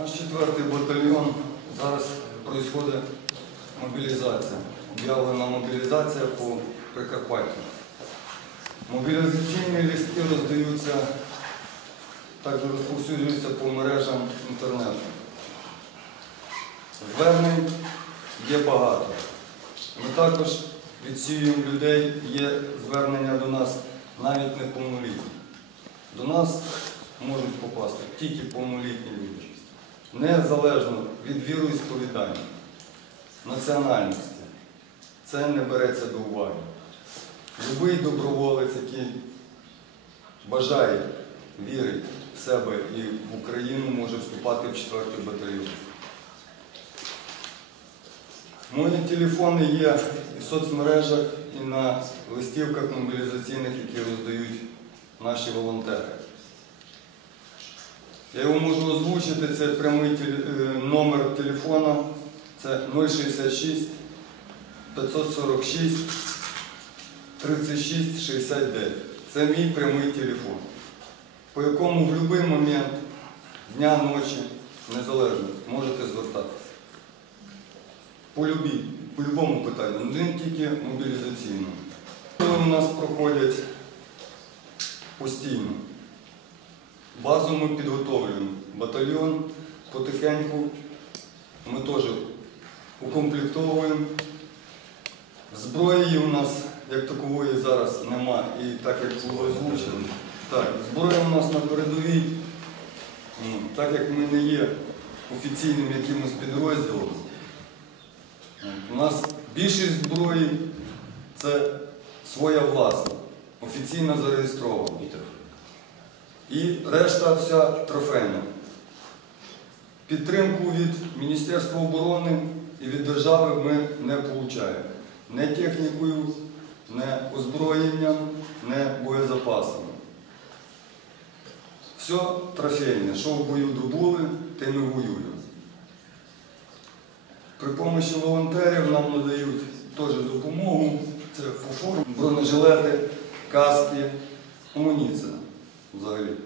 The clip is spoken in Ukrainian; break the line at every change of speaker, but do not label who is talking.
Наш четвертий батальйон зараз происходит мобілізація. Об'явлена мобілізація по Прикарпаттю. Мобілізаційні листки роздаються, також розповсюджуються по мережам інтернету. Звернень є багато. Ми також відсіюємо людей, є звернення до нас навіть неповнолітні. До нас можуть попасти тільки повнолітні люди. Незалежно від віроісповідання, національності. Це не береться до уваги. Любий доброволець, який бажає, вірить в себе і в Україну, може вступати в 4-й батальйон. Мої телефони є і в соцмережах, і на листівках мобілізаційних, які роздають наші волонтери. Я його можу озвучити, це прямий е, номер телефона, це 066 546 36 69. Це мій прямий телефон, по якому в будь-який момент дня, ночі, незалежно, можете звертатися. По по любому питанню, не тільки мобілізаційному. Вони у нас проходять постійно. Базу ми підготовлюємо. Батальйон потихеньку ми теж укомплектовуємо. Зброї у нас як такової зараз нема. І так як було озвучено. Так, зброя у нас на передовій, так як ми не є офіційним якимось підрозділом. У нас більшість зброї це своя власна, офіційно зареєстрована. І решта вся трофейна. Підтримку від Міністерства оборони і від держави ми не отримуємо. Не технікою, не озброєнням, не боєзапасами. Все трофейне. Що в бою добули, тим і воюємо. При допомозі волонтерів нам надають теж допомогу. Це по формі, бронежилети, каски, амуніція взагалі.